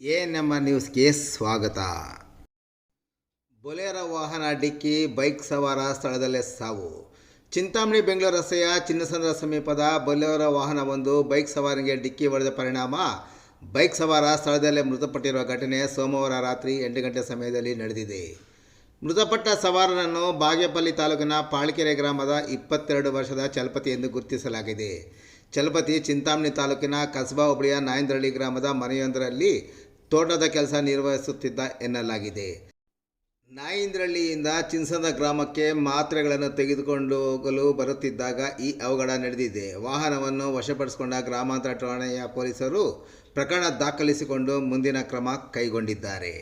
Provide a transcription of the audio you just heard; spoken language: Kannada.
ನಮ್ಮ ನ್ಯೂಸ್ಗೆ ಸ್ವಾಗತ. ಬೊಲೆರೋ ವಾಹನ ಡಿಕ್ಕಿ, ಬೈಕ್ ಸವಾರ ಸ್ಥಳದಲ್ಲೇ ಸಾವು. ಚಿಂತಾಮಣಿ ಬೆಂಗಳೂರು ರಸ್ತೆಯ ಚಿನ್ನಸಂದ್ರ ಸಮೀಪದ ಬೊಲೆರೋ ವಾಹನವೊಂದು ಬೈಕ್ ಸವಾರನಿಗೆ ಡಿಕ್ಕಿ ಹೊಡೆದ ಪರಿಣಾಮ ಬೈಕ್ ಸವಾರ ಸ್ಥಳದಲ್ಲೇ ಮೃತಪಟ್ಟಿರುವ ಘಟನೆ ಸೋಮವಾರ ರಾತ್ರಿ 8 ಗಂಟೆ ಸಮಯದಲ್ಲಿ ನಡೆದಿದೆ. ಮೃತಪಟ್ಟ ಸವಾರನನ್ನು ಬಾಗೇಪಲ್ಲಿ ತಾಲೂಕಿನ ಪಾಳ್ಕೆರೆ ಗ್ರಾಮದ 22 ವರ್ಷದ ಚಲಪತಿ ಎಂದು ಗುರುತಿಸಲಾಗಿದೆ. ಚಲಪತಿ ಚಿಂತಾಮಣಿ ತಾಲೂಕಿನ ಕಸಬಾ ಹೋಬಳಿಯ ನಾಯಂದ್ರಹಳ್ಳಿ ಗ್ರಾಮದ ಮನೆಯೊಂದರಲ್ಲಿ ತೋಟದ ಕೆಲಸ ನಿರ್ವಹಿಸುತ್ತಿದ್ದ ಎನ್ನಲಾಗಿದೆ. ನಾಯಂದ್ರಹಳ್ಳಿಯಿಂದ ಚಿನ್ನಸಂದ್ರ ಗ್ರಾಮಕ್ಕೆ ಮಾತ್ರೆಗಳನ್ನು ತೆಗೆದುಕೊಂಡು ಹೋಗಲು ಬರುತ್ತಿದ್ದಾಗ ಈ ಅವಘಡ ನಡೆದಿದೆ. ವಾಹನವನ್ನು ವಶಪಡಿಸಿಕೊಂಡ ಗ್ರಾಮಾಂತರ ಠಾಣೆಯ ಪೊಲೀಸರು ಪ್ರಕರಣ ದಾಖಲಿಸಿಕೊಂಡು ಮುಂದಿನ ಕ್ರಮ ಕೈಗೊಂಡಿದ್ದಾರೆ.